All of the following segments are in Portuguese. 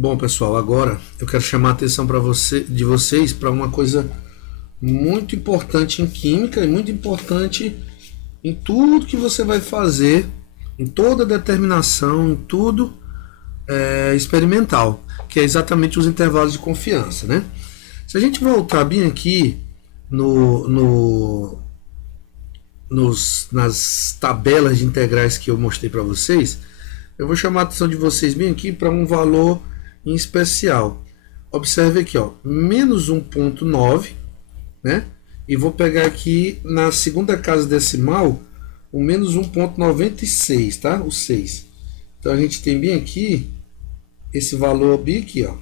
Bom, pessoal, agora eu quero chamar a atenção de vocês para uma coisa muito importante em química e muito importante em tudo que você vai fazer, em toda determinação, em tudo experimental, que é exatamente os intervalos de confiança, né? Se a gente voltar bem aqui nas tabelas de integrais que eu mostrei para vocês, eu vou chamar a atenção de vocês bem aqui para um valor em especial. Observe aqui, ó, menos 1,9, né? E vou pegar aqui na segunda casa decimal o menos 1,96, tá? O 6. Então a gente tem bem aqui esse valor bem aqui, ó.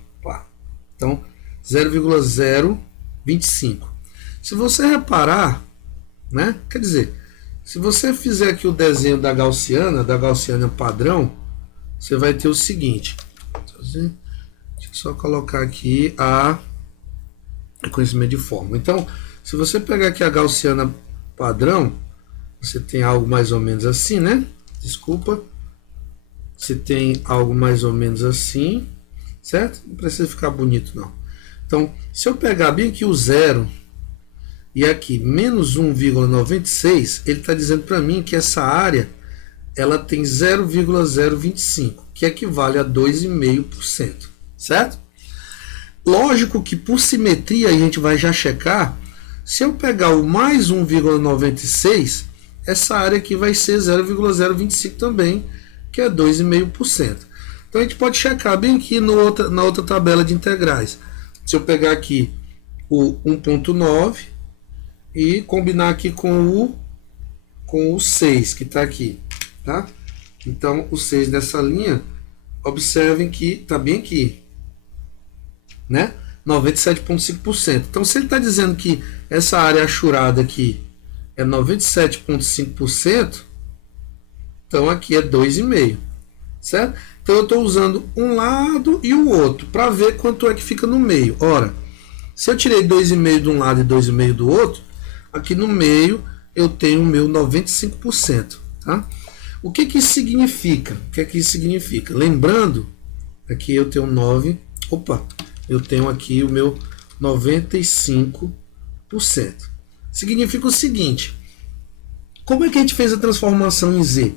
Então 0,025. Se você reparar, né? Quer dizer, se você fizer aqui o desenho da Gaussiana padrão, você vai ter o seguinte. Deixa eu só colocar aqui a reconhecimento de forma. Então, se você pegar aqui a Gaussiana padrão, você tem algo mais ou menos assim, né? Desculpa. Você tem algo mais ou menos assim, certo? Não precisa ficar bonito, não. Então, se eu pegar bem aqui o zero e aqui menos 1,96, ele está dizendo para mim que essa área ela tem 0,025, que equivale a 2,5%, certo? Lógico que por simetria a gente vai já checar, se eu pegar o mais 1,96, essa área aqui vai ser 0,025 também, que é 2,5%. Então a gente pode checar bem aqui na outra tabela de integrais. Se eu pegar aqui o 1,9 e combinar aqui com o 6 que está aqui, tá? Então o 6 dessa linha, observem que está bem aqui, né? 97,5%. Então se ele está dizendo que essa área achurada aqui é 97,5%, então aqui é 2,5%, certo? Então eu estou usando um lado e o outro para ver quanto é que fica no meio. Ora, se eu tirei 2,5% de um lado e 2,5% do outro, aqui no meio eu tenho o meu 95%, tá? O que que isso significa? O que é que isso significa? Lembrando, aqui eu tenho 9, eu tenho aqui o meu 95%. Significa o seguinte: como é que a gente fez a transformação em Z?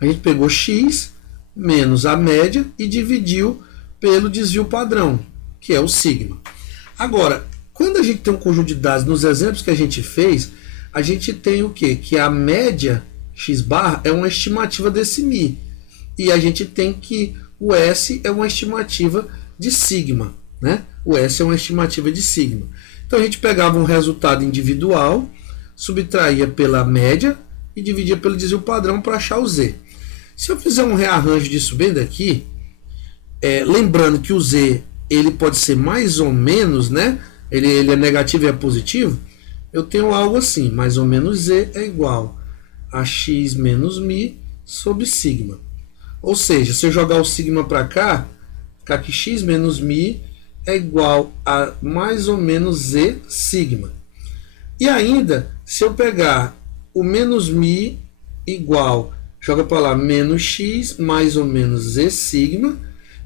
A gente pegou x menos a média e dividiu pelo desvio padrão, que é o sigma. Agora, quando a gente tem um conjunto de dados, nos exemplos que a gente fez, a gente tem o quê? Que a média x barra é uma estimativa desse mi. E a gente tem que o S é uma estimativa de sigma, né? O S é uma estimativa de sigma. Então a gente pegava um resultado individual, subtraía pela média e dividia pelo desvio padrão para achar o Z. Se eu fizer um rearranjo disso bem daqui, lembrando que o Z ele pode ser mais ou menos, né? Ele é negativo e é positivo, eu tenho algo assim, mais ou menos Z é igual a x menos mi sobre sigma. Ou seja, se eu jogar o sigma para cá, ficar que x menos mi é igual a mais ou menos Z sigma. E ainda, se eu pegar o menos mi igual, joga para lá, menos x mais ou menos Z sigma,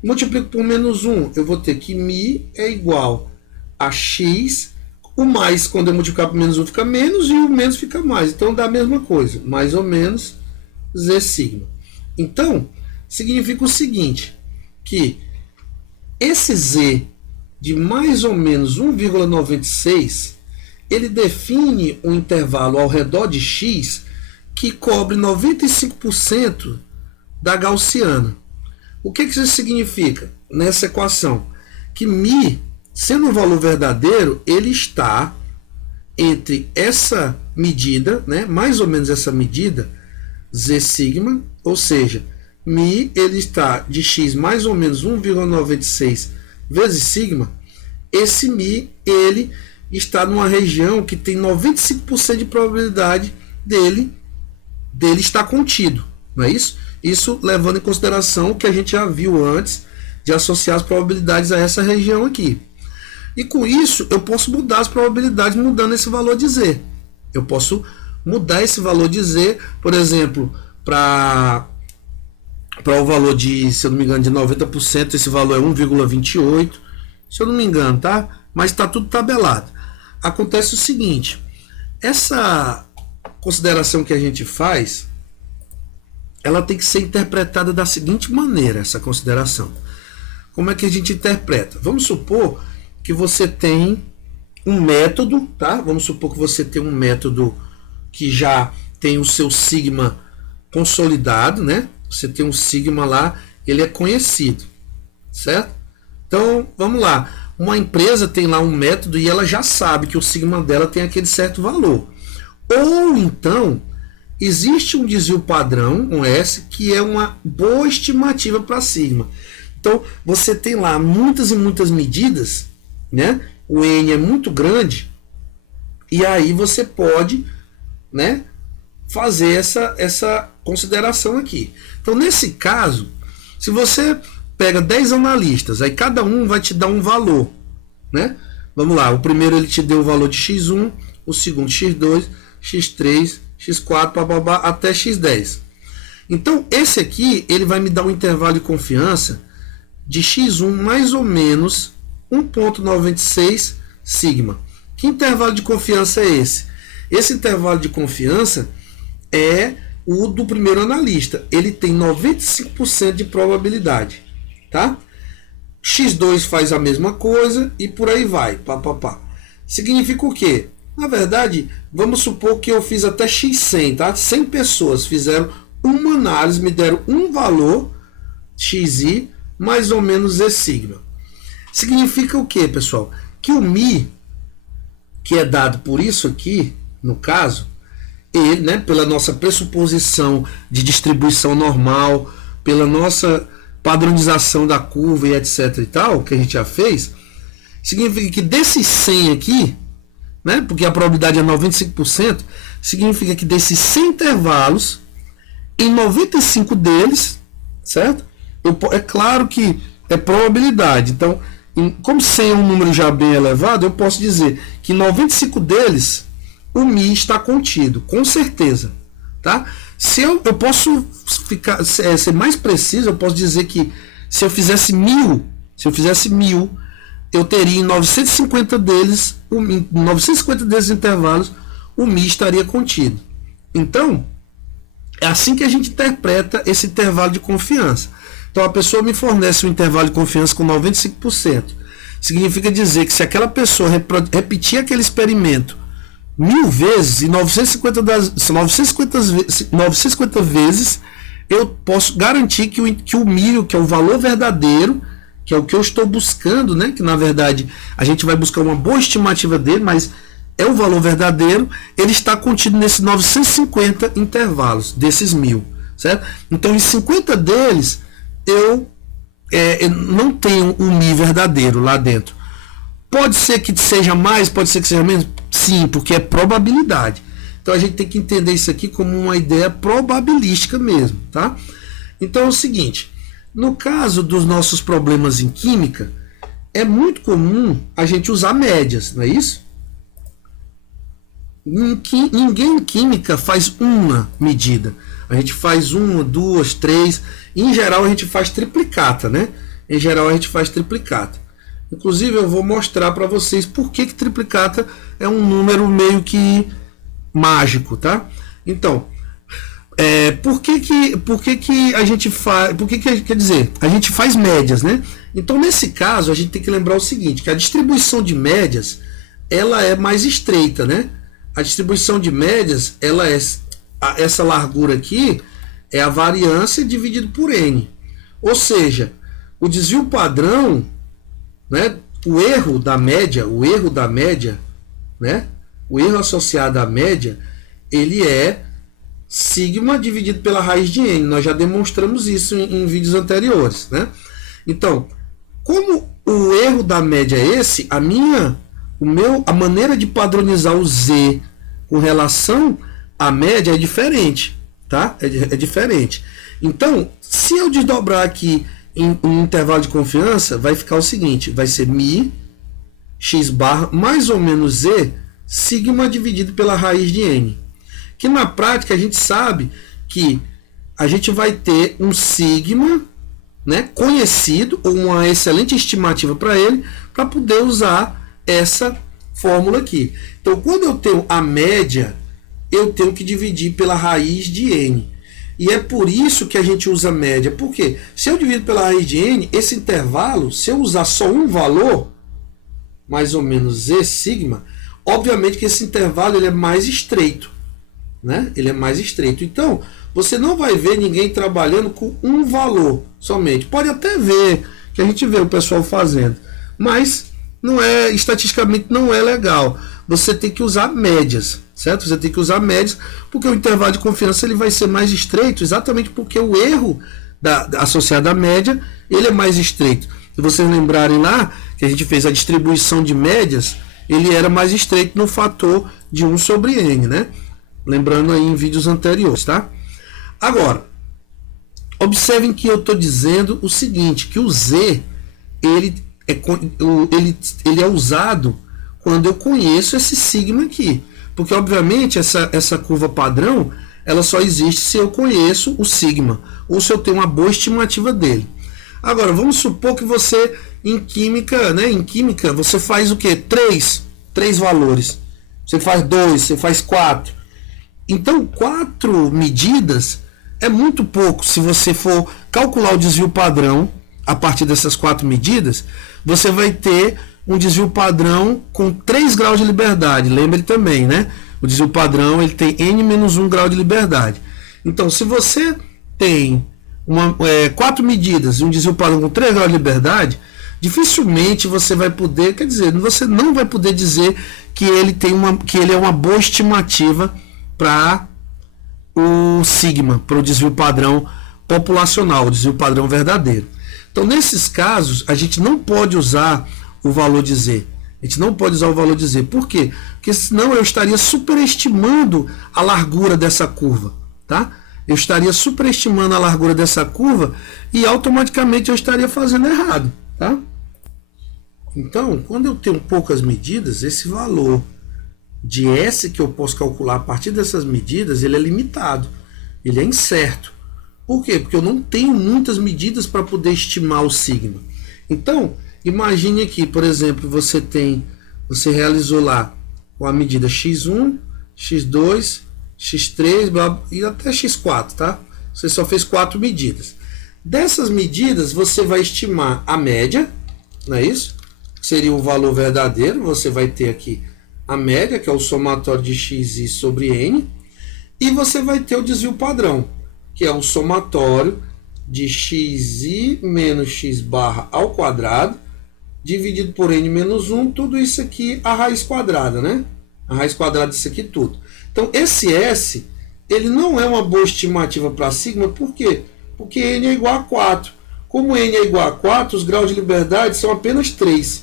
multiplico por menos 1, eu vou ter que mi é igual a x, o mais, quando eu multiplicar por menos 1 fica menos, e o menos fica mais. Então dá a mesma coisa, mais ou menos Z sigma. Então, significa o seguinte, que esse Z de mais ou menos 1,96, ele define um intervalo ao redor de x que cobre 95% da gaussiana. O que isso significa nessa equação? Que mi, sendo um valor verdadeiro, ele está entre essa medida, né, mais ou menos essa medida, Z sigma, ou seja, mi ele está de x mais ou menos 1,96 vezes sigma. Esse mi ele está numa região que tem 95% de probabilidade dele estar contido, não é isso? Isso levando em consideração o que a gente já viu antes de associar as probabilidades a essa região aqui. E com isso eu posso mudar as probabilidades mudando esse valor de Z. Eu posso mudar esse valor de Z, por exemplo, para para o valor de, se eu não me engano, de 90%, esse valor é 1,28, se eu não me engano, tá? Mas está tudo tabelado. Acontece o seguinte, essa consideração que a gente faz, ela tem que ser interpretada da seguinte maneira, essa consideração. Como é que a gente interpreta? Vamos supor que você tem um método, tá? Vamos supor que você tem um método que já tem o seu sigma consolidado, né? Você tem um sigma lá, ele é conhecido, certo? Então, vamos lá. Uma empresa tem lá um método e ela já sabe que o sigma dela tem aquele certo valor. Ou então, existe um desvio padrão, um S, que é uma boa estimativa para sigma. Então, você tem lá muitas e muitas medidas, né? O N é muito grande, e aí você pode, né, fazer essa consideração aqui. Então, nesse caso, se você pega 10 analistas, aí cada um vai te dar um valor, né? Vamos lá, o primeiro ele te deu o valor de x1, o segundo x2, x3, x4, bababá, até x10. Então, esse aqui, ele vai me dar um intervalo de confiança de x1 mais ou menos 1,96 sigma. Que intervalo de confiança é esse? Esse intervalo de confiança é o do primeiro analista. Ele tem 95% de probabilidade, tá? x2 faz a mesma coisa e por aí vai. Pá, pá, pá. Significa o quê? Na verdade, vamos supor que eu fiz até x100, tá? 100 pessoas fizeram uma análise, me deram um valor xi mais ou menos E sigma. Significa o quê, pessoal? Que o Mi, que é dado por isso aqui, no caso, ele, né, pela nossa pressuposição de distribuição normal, pela nossa padronização da curva e etc e tal, que a gente já fez, significa que desses 100 aqui, né, porque a probabilidade é 95%, significa que desses 100 intervalos, em 95 deles, certo? É claro que é probabilidade. Então, como 100 é um número já bem elevado, eu posso dizer que em 95 deles o Mi está contido, com certeza. Tá? Se eu posso ser mais preciso, eu posso dizer que se eu fizesse 1000, eu teria em 950 deles, em 950 desses intervalos, o Mi estaria contido. Então, é assim que a gente interpreta esse intervalo de confiança. Então, a pessoa me fornece um intervalo de confiança com 95%. Significa dizer que se aquela pessoa repetir aquele experimento 1000 vezes, e 950 vezes, eu posso garantir que o Mi, que é o valor verdadeiro, que é o que eu estou buscando, né? Que na verdade a gente vai buscar uma boa estimativa dele, mas é o valor verdadeiro, ele está contido nesses 950 intervalos, desses 1000, certo? Então, em 50 deles, eu não tenho um Mi verdadeiro lá dentro. Pode ser que seja mais, pode ser que seja menos, sim, porque é probabilidade. Então, a gente tem que entender isso aqui como uma ideia probabilística mesmo, tá? Então, é o seguinte, no caso dos nossos problemas em química, é muito comum a gente usar médias, não é isso? Ninguém em química faz uma medida. A gente faz uma, duas, três. Em geral a gente faz triplicata, né? Em geral a gente faz triplicata. Inclusive eu vou mostrar para vocês por que triplicata é um número meio que mágico, tá? Então, por que a gente faz? Quer dizer, a gente faz médias, né? Então nesse caso a gente tem que lembrar o seguinte, que a distribuição de médias ela é mais estreita, né? A distribuição de médias, ela é essa largura aqui é a variância dividido por n. Ou seja, o desvio padrão, né, o erro da média, né, o erro associado à média, ele é sigma dividido pela raiz de n. Nós já demonstramos isso em vídeos anteriores, né? Então, como o erro da média é esse, a maneira de padronizar o z com relação à média é diferente, tá? É diferente. Então, se eu desdobrar aqui em um intervalo de confiança, vai ficar o seguinte, vai ser mi x barra mais ou menos z sigma dividido pela raiz de n. Que na prática a gente sabe que a gente vai ter um sigma, né, conhecido, ou uma excelente estimativa para ele, para poder usar essa fórmula aqui. Então, quando eu tenho a média, eu tenho que dividir pela raiz de n. E é por isso que a gente usa média. Por quê? Se eu divido pela raiz de n, esse intervalo, se eu usar só um valor, mais ou menos z sigma, obviamente que esse intervalo ele é mais estreito, né? Ele é mais estreito. Então, você não vai ver ninguém trabalhando com um valor somente. Pode até ver, que a gente vê o pessoal fazendo, mas não é, estatisticamente não é legal. Você tem que usar médias, certo? Você tem que usar médias, porque o intervalo de confiança ele vai ser mais estreito, exatamente porque o erro associado à média, ele é mais estreito. Se vocês lembrarem lá, que a gente fez a distribuição de médias, ele era mais estreito no fator de 1 sobre n, né? Lembrando aí em vídeos anteriores, tá? Agora, observem que eu estou dizendo o seguinte, que o z, ele é usado quando eu conheço esse sigma aqui. Porque, obviamente, essa curva padrão, ela só existe se eu conheço o sigma, ou se eu tenho uma boa estimativa dele. Agora, vamos supor que você, em química, né, você faz o quê? Três valores. Você faz 2, você faz 4. Então, 4 medidas é muito pouco. Se você for calcular o desvio padrão a partir dessas 4 medidas, você vai ter um desvio padrão com 3 graus de liberdade. Lembre também, né? O desvio padrão ele tem n-1 grau de liberdade. Então, se você tem 4 medidas e um desvio padrão com 3 graus de liberdade, dificilmente você vai poder, quer dizer, você não vai poder dizer que ele é uma boa estimativa para o sigma, para o desvio padrão populacional, o desvio padrão verdadeiro. Então, nesses casos, a gente não pode usar o valor de z. A gente não pode usar o valor de z. Por quê? Porque senão eu estaria superestimando a largura dessa curva, tá? Eu estaria superestimando a largura dessa curva e automaticamente eu estaria fazendo errado, tá? Então, quando eu tenho poucas medidas, esse valor de S que eu posso calcular a partir dessas medidas, ele é limitado, ele é incerto. Por quê? Porque eu não tenho muitas medidas para poder estimar o sigma. Então, imagine aqui, por exemplo, você realizou lá com a medida x1, x2, x3 e até x4, tá? Você só fez 4 medidas. Dessas medidas, você vai estimar a média, não é isso? Seria o valor verdadeiro, você vai ter aqui a média, que é o somatório de xi sobre n, e você vai ter o desvio padrão, que é o somatório de xi menos x barra ao quadrado, dividido por n menos 1, tudo isso aqui a raiz quadrada, né? A raiz quadrada disso aqui tudo. Então, esse S, ele não é uma boa estimativa para sigma, por quê? Porque n é igual a 4. Como n é igual a 4, os graus de liberdade são apenas 3.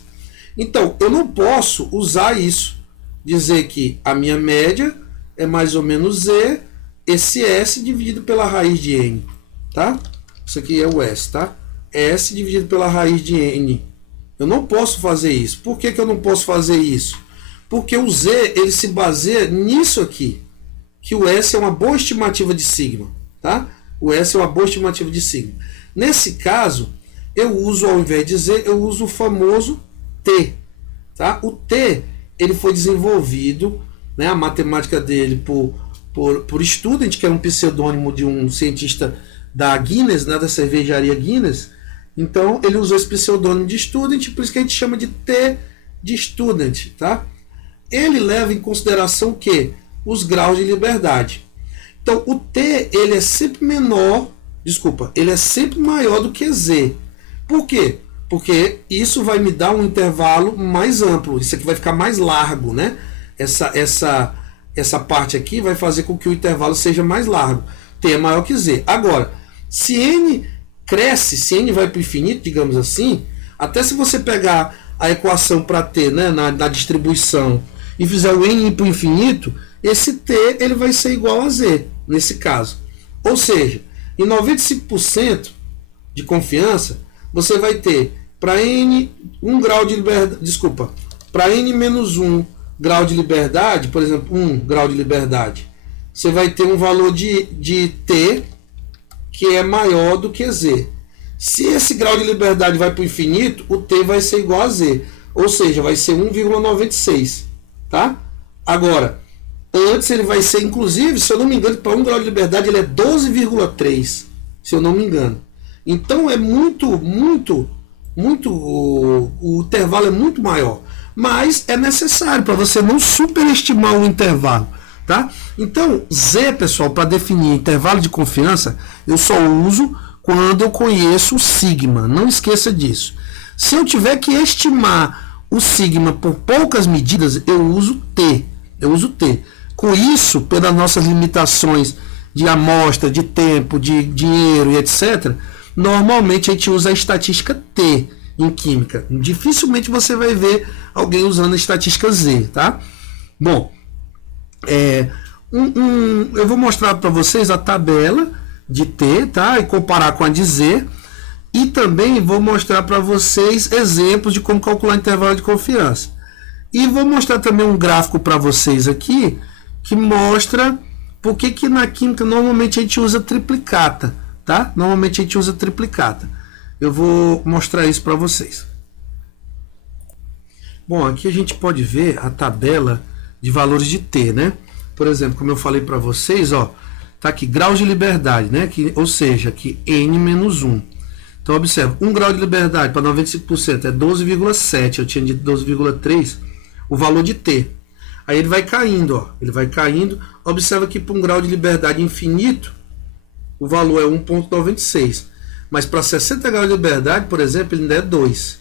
Então, eu não posso usar isso, dizer que a minha média é mais ou menos z, esse S dividido pela raiz de n, tá? Isso aqui é o S, tá? S dividido pela raiz de n. Eu não posso fazer isso. Por que eu não posso fazer isso? Porque o Z ele se baseia nisso aqui, que o S é uma boa estimativa de sigma, tá? O S é uma boa estimativa de sigma. Nesse caso, eu uso, ao invés de Z, eu uso o famoso T, tá? O T ele foi desenvolvido, né, a matemática dele por Student, que é um pseudônimo de um cientista da Guinness, né, da cervejaria Guinness. Então, ele usou esse pseudônimo de Student, por isso que a gente chama de T de Student, tá? Ele leva em consideração o quê? Os graus de liberdade. Então, o T, ele é sempre ele é sempre maior do que Z. Por quê? Porque isso vai me dar um intervalo mais amplo, isso aqui vai ficar mais largo, né? Essa parte aqui vai fazer com que o intervalo seja mais largo. T é maior que Z. Agora, se N cresce, se N vai para o infinito, digamos assim, até se você pegar a equação para T, né, na distribuição e fizer o N ir para o infinito, esse T ele vai ser igual a Z, nesse caso. Ou seja, em 95% de confiança, você vai ter para N 1 grau de liberdade, para N menos 1 grau de liberdade, por exemplo, 1 grau de liberdade, você vai ter um valor de T que é maior do que Z. Se esse grau de liberdade vai para o infinito, o t vai ser igual a Z. Ou seja, vai ser 1,96. Tá? Agora, antes ele vai ser, inclusive, se eu não me engano, para 1 grau de liberdade ele é 12,3. Se eu não me engano. Então é muito, o intervalo é muito maior. Mas é necessário para você não superestimar o intervalo. Tá? Então, Z, pessoal, para definir intervalo de confiança, eu só uso quando eu conheço o sigma. Não esqueça disso. Se eu tiver que estimar o sigma por poucas medidas, eu uso T. Com isso, pelas nossas limitações de amostra, de tempo, de dinheiro e etc., normalmente a gente usa a estatística T em química. Dificilmente você vai ver alguém usando a estatística Z. Tá? Bom, eu vou mostrar para vocês a tabela de T, tá? E comparar com a de Z. E também vou mostrar para vocês exemplos de como calcular intervalo de confiança. E vou mostrar também um gráfico para vocês aqui que mostra por que na química normalmente a gente usa triplicata, tá? Normalmente a gente usa triplicata. Eu vou mostrar isso para vocês. Bom, aqui a gente pode ver a tabela de valores de T, né? Por exemplo, como eu falei para vocês, ó, tá aqui graus de liberdade, né? Ou seja, aqui N menos 1. Então, observa, 1 grau de liberdade para 95% é 12,7. Eu tinha dito 12,3. O valor de T. Aí ele vai caindo, ó. Ele vai caindo. Observa que para 1 grau de liberdade infinito, o valor é 1,96. Mas para 60 graus de liberdade, por exemplo, ele ainda é 2.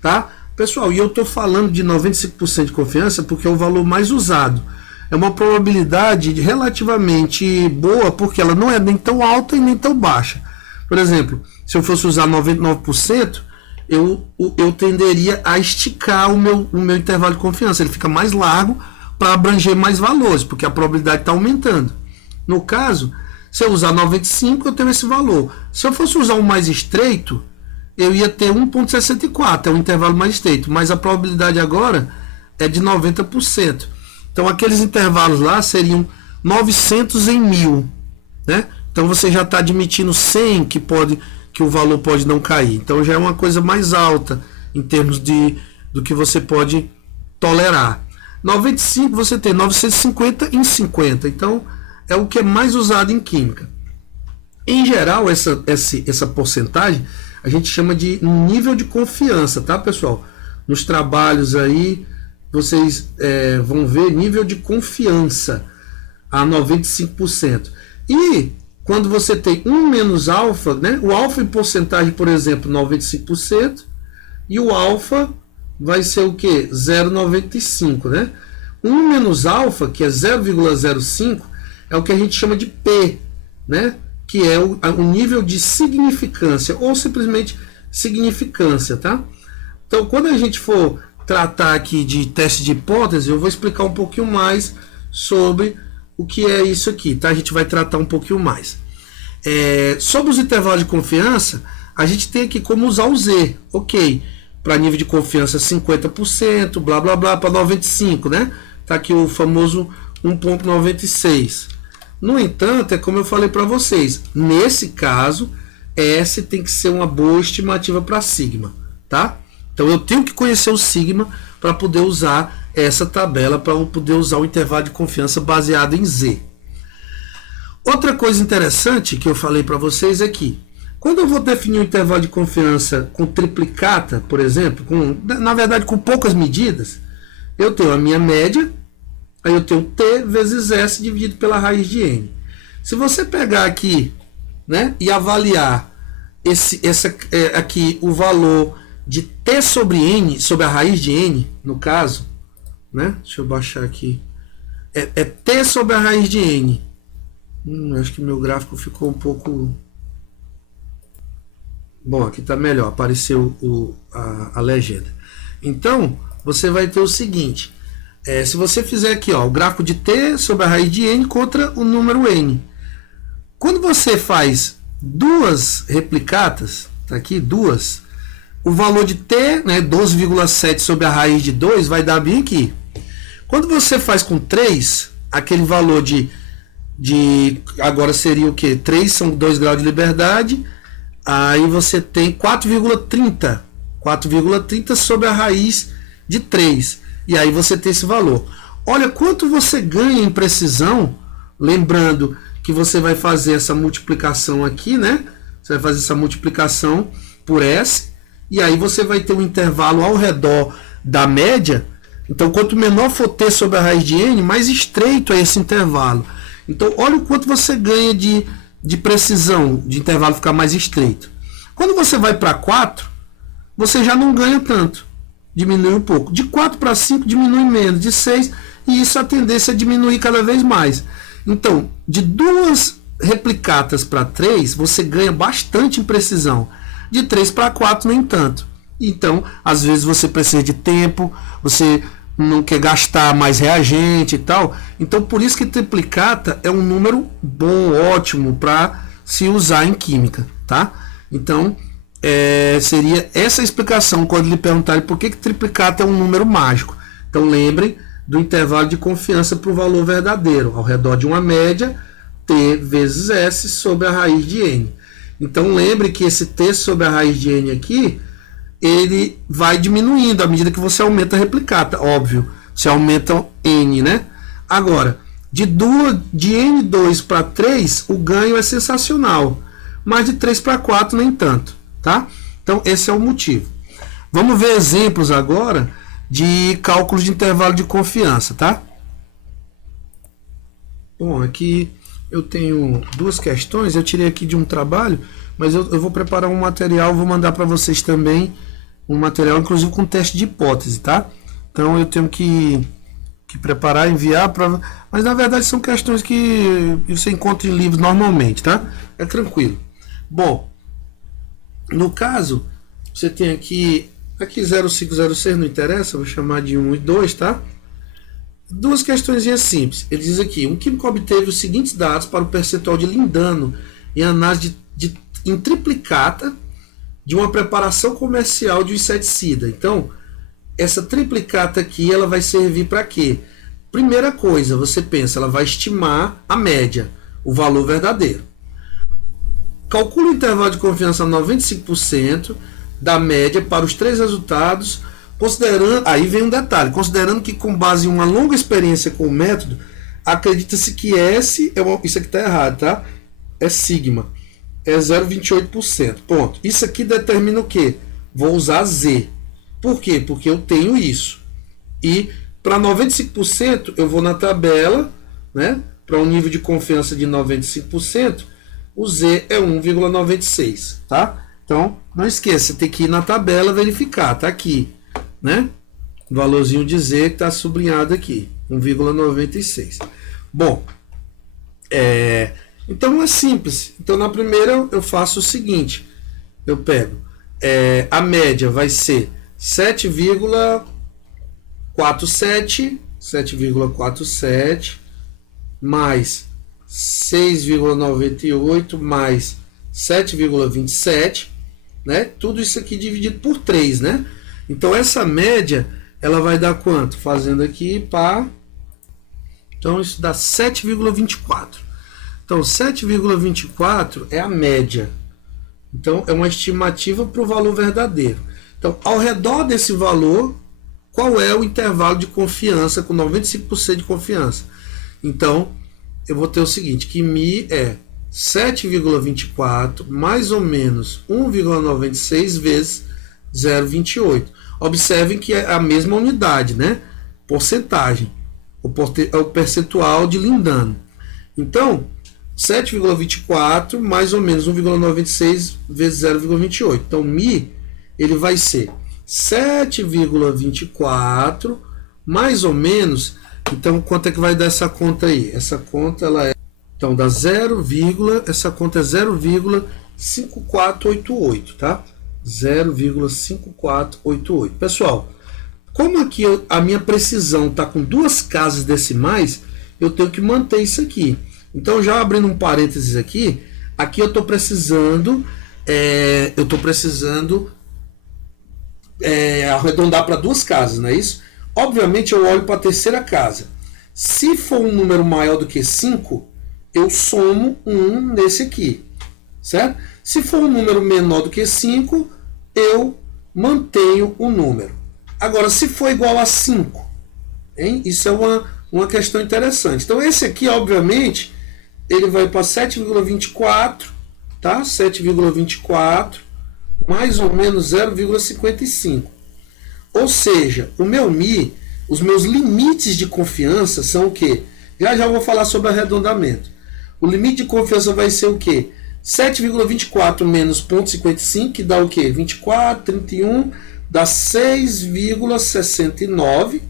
Tá? Pessoal, e eu estou falando de 95% de confiança porque é o valor mais usado. É uma probabilidade relativamente boa, porque ela não é nem tão alta e nem tão baixa. Por exemplo, se eu fosse usar 99%, eu tenderia a esticar o meu intervalo de confiança. Ele fica mais largo para abranger mais valores, porque a probabilidade está aumentando. No caso, se eu usar 95%, eu tenho esse valor. Se eu fosse usar um mais estreito, eu ia ter 1,64, é um intervalo mais estreito, mas a probabilidade agora é de 90%. Então aqueles intervalos lá seriam 900 em 1000, né? Então você já está admitindo 100 que o valor pode não cair. Então já é uma coisa mais alta em termos do que você pode tolerar. 95 você tem 950 em 50. Então é o que é mais usado em química. Em geral, essa porcentagem a gente chama de nível de confiança, tá, pessoal? Nos trabalhos aí vocês vão ver nível de confiança a 95%. E quando você tem 1 menos alfa, né, o alfa em porcentagem, por exemplo, 95%, e o alfa vai ser o que? 0,95, né? 1 menos alfa, que é 0,05, é o que a gente chama de P, né? Que é o nível de significância, ou simplesmente significância, tá? Então, quando a gente for tratar aqui de teste de hipótese, eu vou explicar um pouquinho mais sobre o que é isso aqui, tá? A gente vai tratar um pouquinho mais. Sobre os intervalos de confiança, a gente tem aqui como usar o Z, ok? Para nível de confiança 50%, blá blá blá, para 95%, né? Tá aqui o famoso 1,96. No entanto, é como eu falei para vocês, nesse caso, S tem que ser uma boa estimativa para sigma, tá? Então eu tenho que conhecer o sigma para poder usar essa tabela, para eu poder usar o intervalo de confiança baseado em Z. Outra coisa interessante que eu falei para vocês é que quando eu vou definir um intervalo de confiança com triplicata, por exemplo, na verdade com poucas medidas, eu tenho a minha média, aí eu tenho T vezes S dividido pela raiz de N. Se você pegar aqui, né, e avaliar aqui o valor de T sobre N, sobre a raiz de N, no caso, né, deixa eu baixar aqui, é T sobre a raiz de N. Acho que meu gráfico ficou um pouco... Bom, aqui está melhor, apareceu a legenda. Então, você vai ter o seguinte... se você fizer aqui, ó, o gráfico de T sobre a raiz de N contra o número N. Quando você faz duas replicatas, tá aqui, duas, o valor de T, né, 12,7 sobre a raiz de 2, vai dar bem aqui. Quando você faz com 3, aquele valor de agora seria o que? 3 são 2 graus de liberdade, aí você tem 4,30. 4,30 sobre a raiz de 3. E aí você tem esse valor. Olha quanto você ganha em precisão, lembrando que você vai fazer essa multiplicação aqui, né? Você vai fazer essa multiplicação por S, e aí você vai ter um intervalo ao redor da média. Então, quanto menor for T sobre a raiz de N, mais estreito é esse intervalo. Então, olha o quanto você ganha de precisão, de intervalo ficar mais estreito. Quando você vai para 4, você já não ganha tanto. Diminui um pouco. De 4 para 5, diminui menos. De 6, e isso a tendência é diminuir cada vez mais. Então, de 2 replicatas para 3, você ganha bastante em precisão. De 3 para 4, nem tanto. Então, às vezes você precisa de tempo, você não quer gastar mais reagente e tal. Então, por isso que triplicata é um número bom, ótimo para se usar em química, tá? Então, seria essa a explicação quando lhe perguntarem por que triplicata é um número mágico. Então, lembrem do intervalo de confiança para o valor verdadeiro, ao redor de uma média, T vezes S sobre a raiz de N. Então, lembre que esse T sobre a raiz de N aqui, ele vai diminuindo à medida que você aumenta a replicata, óbvio. Você aumenta N, né? Agora, de N2 para 3, o ganho é sensacional. Mas de 3 para 4, nem tanto, tá? Então, esse é o motivo. Vamos ver exemplos agora de cálculos de intervalo de confiança, tá? Bom, aqui eu tenho 2 questões, eu tirei aqui de um trabalho, mas eu vou preparar um material, vou mandar para vocês também um material, inclusive com teste de hipótese, tá? Então eu tenho que preparar, enviar, mas na verdade são questões que você encontra em livros normalmente, tá? É tranquilo. Bom, no caso, você tem aqui 0506, não interessa, vou chamar de 1 e 2, tá? 2 questões simples. Ele diz aqui: um químico obteve os seguintes dados para o percentual de lindano em análise em triplicata de uma preparação comercial de um inseticida. Então, essa triplicata aqui, ela vai servir para quê? Primeira coisa, você pensa, ela vai estimar a média, o valor verdadeiro. Calcula o intervalo de confiança a 95% da média para os 3 resultados, considerando, aí vem um detalhe, considerando que com base em uma longa experiência com o método, acredita-se que S, isso aqui está errado, tá? É sigma, é 0,28%, ponto. Isso aqui determina o quê? Vou usar Z. Por quê? Porque eu tenho isso. E para 95% eu vou na tabela, né? Para um nível de confiança de 95%, o Z é 1,96, tá? Então, não esqueça, tem que ir na tabela verificar, tá aqui, né? O valorzinho de Z que está sublinhado aqui, 1,96. Bom, então é simples. Então, na primeira eu faço o seguinte, eu pego, a média vai ser 7,47 mais 6,98 mais 7,27, né? Tudo isso aqui dividido por 3, né? Então essa média, ela vai dar quanto? Fazendo aqui para... Então isso dá 7,24. Então 7,24 é a média. Então é uma estimativa para o valor verdadeiro. Então ao redor desse valor, qual é o intervalo de confiança com 95% de confiança? Então eu vou ter o seguinte, que Mi é 7,24 mais ou menos 1,96 vezes 0,28. Observem que é a mesma unidade, né? Porcentagem, o percentual de lindano. Então, 7,24 mais ou menos 1,96 vezes 0,28. Então, Mi, ele vai ser 7,24 mais ou menos. Então, quanto é que vai dar essa conta aí? Essa conta, ela é... Então, dá 0, essa conta é 0,5488, tá? 0,5488. Pessoal, como aqui a minha precisão está com 2 casas decimais, eu tenho que manter isso aqui. Então, já abrindo um parênteses aqui eu estou precisando, arredondar para 2 casas, não é isso? Obviamente, eu olho para a terceira casa. Se for um número maior do que 5, eu somo 1 nesse aqui, certo? Se for um número menor do que 5, eu mantenho o número. Agora, se for igual a 5, hein? Isso é uma questão interessante. Então, esse aqui, obviamente, ele vai para 7,24, tá? 7,24 mais ou menos 0,55. Ou seja, o meu Mi, os meus limites de confiança são o quê? Já vou falar sobre arredondamento. O limite de confiança vai ser o quê? 7,24 menos 0,55, que dá o quê? 24, 31, dá 6,69,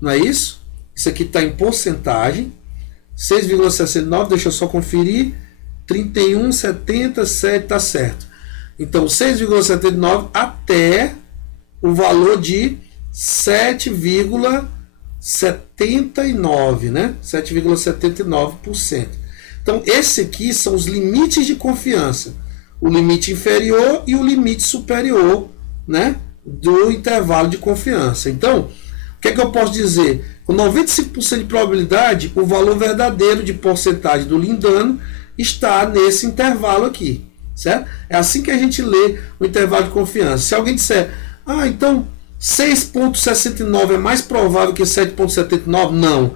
não é isso? Isso aqui está em porcentagem. 6,69, deixa eu só conferir. 31,77, tá certo. Então, 6,79 até o valor de 7,79, né? 7,79%. Então, esse aqui são os limites de confiança. O limite inferior e o limite superior, né, do intervalo de confiança. Então, o que é que eu posso dizer? Com 95% de probabilidade, o valor verdadeiro de porcentagem do lindano está nesse intervalo aqui, certo? É assim que a gente lê o intervalo de confiança. Se alguém disser, então 6,69 é mais provável que 7,79, não.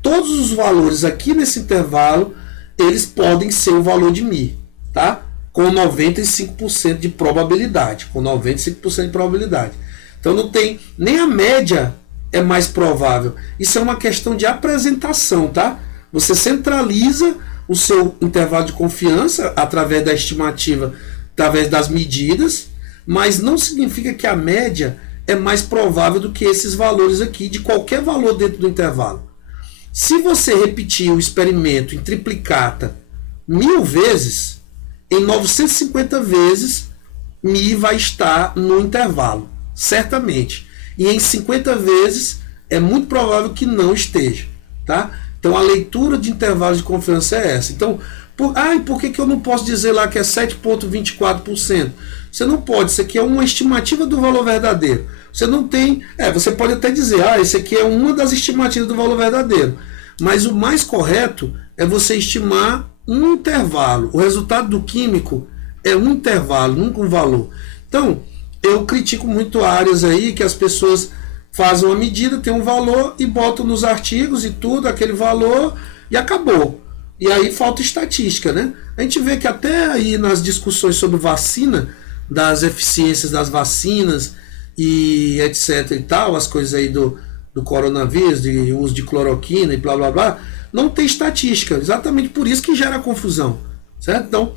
Todos os valores aqui nesse intervalo, eles podem ser o valor de Mi, tá? Com 95% de probabilidade, com 95% de probabilidade. Então não tem, nem a média é mais provável. Isso é uma questão de apresentação, tá? Você centraliza o seu intervalo de confiança através da estimativa, através das medidas, mas não significa que a média é mais provável do que esses valores aqui, de qualquer valor dentro do intervalo. Se você repetir o experimento em triplicata 1000 vezes, em 950 vezes, Mi vai estar no intervalo, certamente. E em 50 vezes, é muito provável que não esteja, tá? Então, a leitura de intervalo de confiança é essa. Então, por que eu não posso dizer lá que é 7,24%? Você não pode, isso aqui é uma estimativa do valor verdadeiro. Você não tem... você pode até dizer, esse aqui é uma das estimativas do valor verdadeiro. Mas o mais correto é você estimar um intervalo. O resultado do químico é um intervalo, nunca um valor. Então, eu critico muito áreas aí que as pessoas fazem uma medida, tem um valor e botam nos artigos e tudo, aquele valor, e acabou. E aí falta estatística, né? A gente vê que até aí nas discussões sobre vacina, das eficiências das vacinas e etc e tal, as coisas aí do coronavírus, de uso de cloroquina e blá blá blá, não tem estatística, exatamente por isso que gera confusão, certo? Então,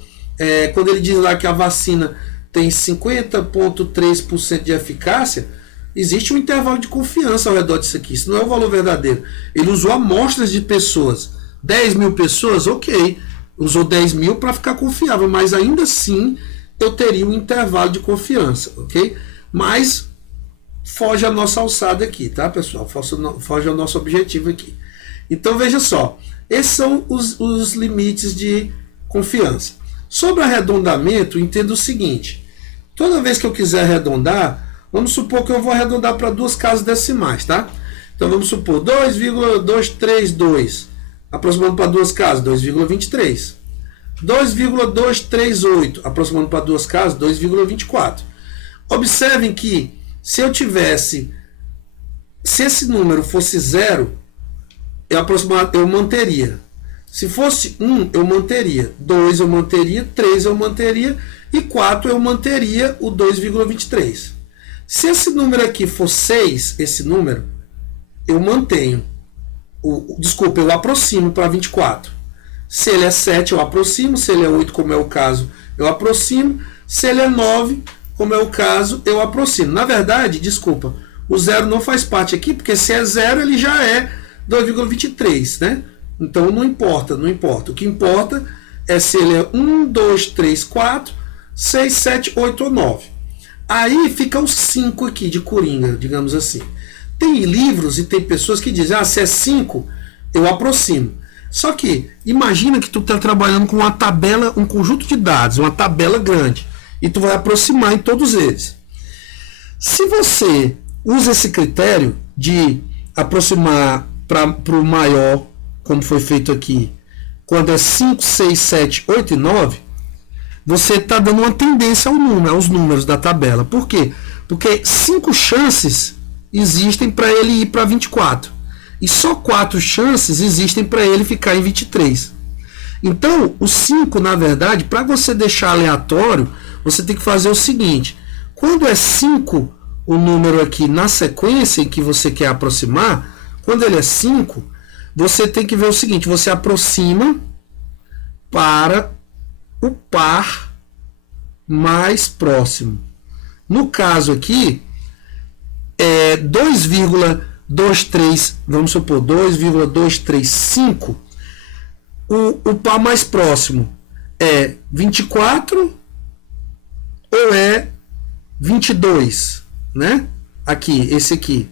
quando ele diz lá que a vacina tem 50,3% de eficácia, existe um intervalo de confiança ao redor disso aqui, isso não é o valor verdadeiro. Ele usou amostras de pessoas, 10 mil pessoas, ok, usou 10 mil para ficar confiável, mas ainda assim eu teria um intervalo de confiança, ok? Mas foge a nossa alçada aqui, tá, pessoal? Foge ao nosso objetivo aqui. Então, veja só, esses são os limites de confiança. Sobre arredondamento, entenda o seguinte, toda vez que eu quiser arredondar, vamos supor que eu vou arredondar para duas casas decimais, tá? Então, vamos supor 2,232, aproximando para duas casas, 2,23. 2,238, aproximando para duas casas, 2,24. Observem que se esse número fosse 0, eu manteria. Se fosse 1, eu manteria. 2 eu manteria, 3 eu manteria e 4 eu manteria o 2,23. Se esse número aqui for 6, esse número, eu mantenho. Eu aproximo para 24. Se ele é 7, eu aproximo. Se ele é 8, como é o caso, eu aproximo. Se ele é 9, como é o caso, eu aproximo. Na verdade, desculpa, o 0 não faz parte aqui, porque se é 0, ele já é 2,23, né? Então não importa. O que importa é se ele é 1, 2, 3, 4, 6, 7, 8 ou 9. Aí fica o 5 aqui de coringa, digamos assim. Tem livros e tem pessoas que dizem, se é 5, eu aproximo. Só que, imagina que tu está trabalhando com uma tabela, um conjunto de dados, uma tabela grande, e tu vai aproximar em todos eles. Se você usa esse critério de aproximar para o maior, como foi feito aqui, quando é 5, 6, 7, 8 e 9, você está dando uma tendência ao número, aos números da tabela. Por quê? Porque 5 chances existem para ele ir para 24. E só 4 chances existem para ele ficar em 23. Então, o 5, na verdade, para você deixar aleatório, você tem que fazer o seguinte. Quando é 5, o número aqui na sequência em que você quer aproximar, quando ele é 5, você tem que ver o seguinte, você aproxima para o par mais próximo. No caso aqui, é 2,23, vamos supor, 2,235, o par mais próximo é 24 ou é 22, né? Aqui, esse aqui.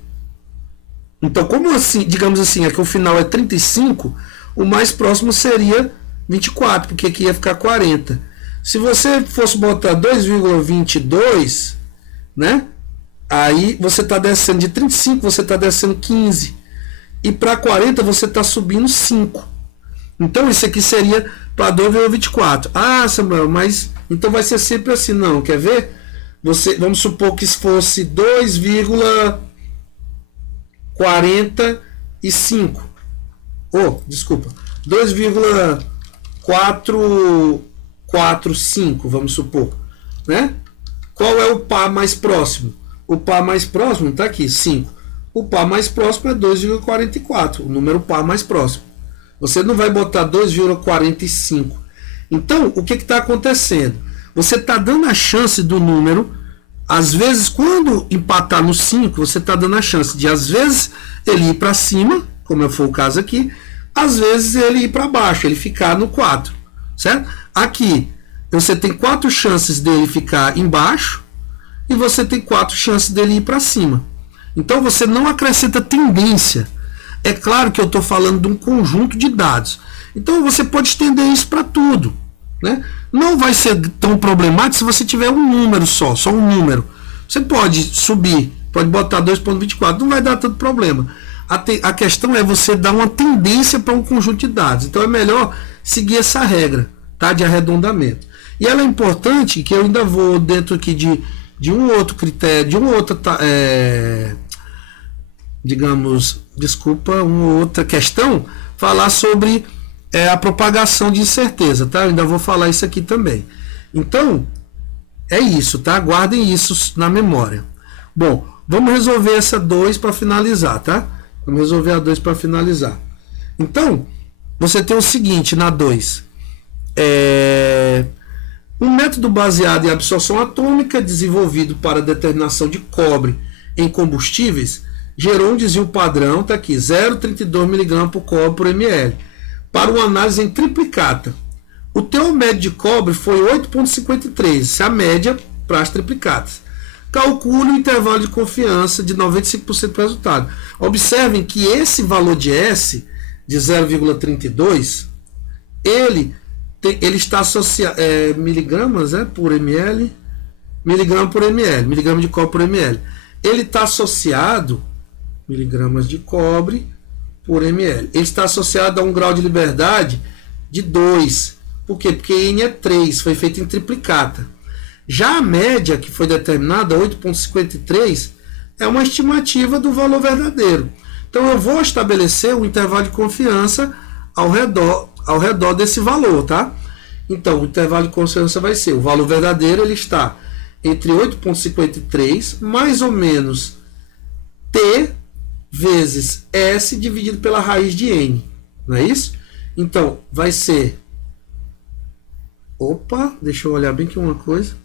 Então, como assim, digamos assim, aqui o final é 35, o mais próximo seria 24, porque aqui ia ficar 40. Se você fosse botar 2,22, né? Aí você está descendo de 35, você está descendo 15. E para 40 você está subindo 5. Então isso aqui seria para 2,24. Ah, Samuel, mas então vai ser sempre assim. Não, quer ver? Vamos supor que se fosse 2,45. Oh, desculpa. 2,445, vamos supor. Né? Qual é o par mais próximo? O par mais próximo está aqui, 5. O par mais próximo é 2,44, o número par mais próximo. Você não vai botar 2,45. Então, o que está acontecendo? Você está dando a chance do número, às vezes, quando empatar no 5, você está dando a chance de, às vezes, ele ir para cima, como foi o caso aqui, às vezes ele ir para baixo, ele ficar no 4, certo? Aqui, você tem 4 chances dele ficar embaixo e você tem 4 chances dele ir para cima. Então, você não acrescenta tendência. É claro que eu estou falando de um conjunto de dados. Então você pode estender isso para tudo, né? Não vai ser tão problemático se você tiver um número só um número. Você pode subir, pode botar 2,24, não vai dar tanto problema. A questão é você dar uma tendência para um conjunto de dados. Então é melhor seguir essa regra, tá? De arredondamento. E ela é importante, que eu ainda vou dentro aqui de um outro critério, de uma outra... uma outra questão, falar sobre a propagação de incerteza, tá? Eu ainda vou falar isso aqui também. Então, é isso, tá? Guardem isso na memória. Bom, vamos resolver essa 2 para finalizar, tá? Vamos resolver a 2 para finalizar. Então, você tem o seguinte na 2. Um método baseado em absorção atômica desenvolvido para determinação de cobre em combustíveis gerou um desvio padrão, está aqui, 0,32 mg por cobre por ml, para uma análise em triplicata. O teor médio de cobre foi 8,53, essa é a média para as triplicatas. Calcule o intervalo de confiança de 95% para o resultado. Observem que esse valor de S, de 0,32, ele está associado, miligramas por ml, miligrama por ml, miligrama de cobre por ml. Ele está associado, miligramas de cobre por ml. Ele está associado a um grau de liberdade de 2. Por quê? Porque N é 3, foi feito em triplicata. Já a média que foi determinada, 8,53, é uma estimativa do valor verdadeiro. Então eu vou estabelecer um intervalo de confiança ao redor desse valor, tá? Então o intervalo de confiança vai ser, o valor verdadeiro ele está entre 8,53 mais ou menos T vezes S dividido pela raiz de N, não é isso? Então, vai ser... Opa, deixa eu olhar bem aqui uma coisa.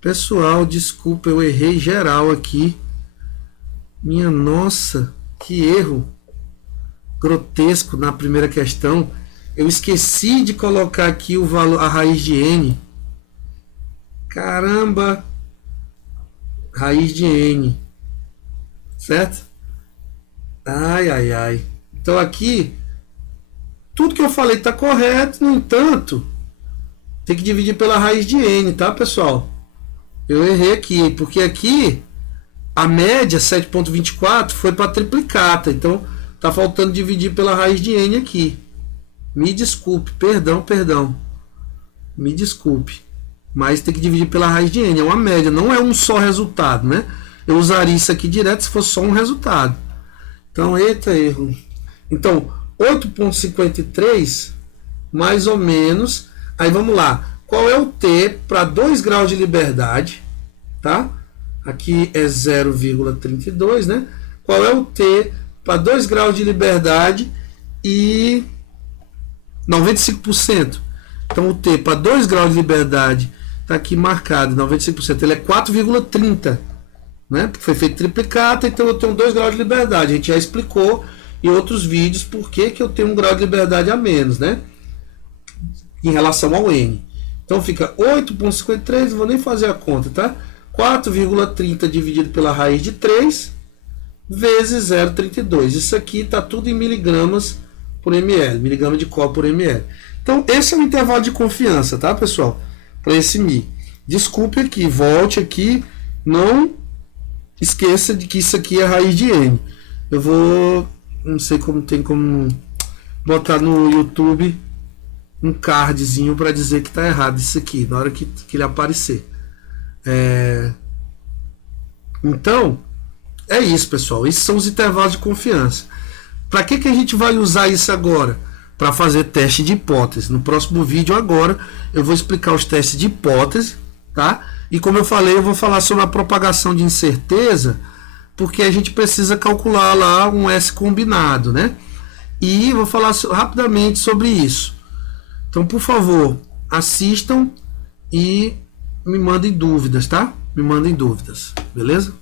Pessoal, desculpa, eu errei geral aqui. Minha nossa, que erro grotesco na primeira questão. Eu esqueci de colocar aqui o valor, a raiz de N. Caramba! Raiz de N. Certo? Ai, ai, ai. Então aqui, tudo que eu falei está correto, no entanto, tem que dividir pela raiz de N, tá, pessoal? Eu errei aqui, porque aqui a média 7,24 foi para triplicata, então tá faltando dividir pela raiz de N aqui. Me desculpe, perdão. Me desculpe. Mas tem que dividir pela raiz de n. É uma média, não é um só resultado, né? Eu usaria isso aqui direto se fosse só um resultado. Então, eita erro. Então, 8,53 mais ou menos. Aí vamos lá. Qual é o t para 2 graus de liberdade? Tá? Aqui é 0,32, né? Qual é o t para 2 graus de liberdade e 95%? Então, o t para 2 graus de liberdade está aqui marcado, 95%. Ele é 4,30, né? Porque foi feito triplicata, então eu tenho 2 graus de liberdade. A gente já explicou em outros vídeos por que eu tenho 1 grau de liberdade a menos, né? Em relação ao n. Então fica 8,53, não vou nem fazer a conta, tá? 4,30 dividido pela raiz de 3 vezes 0,32. Isso aqui está tudo em miligramas por ml, miligrama de cobre por ml. Então esse é o intervalo de confiança, tá, pessoal? Para esse Mi. Desculpe aqui, volte aqui, não esqueça de que isso aqui é a raiz de n. Eu vou, não sei como tem como botar no YouTube um cardzinho para dizer que está errado isso aqui, na hora que ele aparecer. Então, é isso, pessoal. Esses são os intervalos de confiança. Para que a gente vai usar isso agora? Para fazer teste de hipótese. No próximo vídeo agora eu vou explicar os testes de hipótese, tá? E como eu falei, eu vou falar sobre a propagação de incerteza, porque a gente precisa calcular lá um S combinado, né? E vou falar rapidamente sobre isso. Então, por favor, assistam e me mandem dúvidas, tá? Me mandem dúvidas, beleza?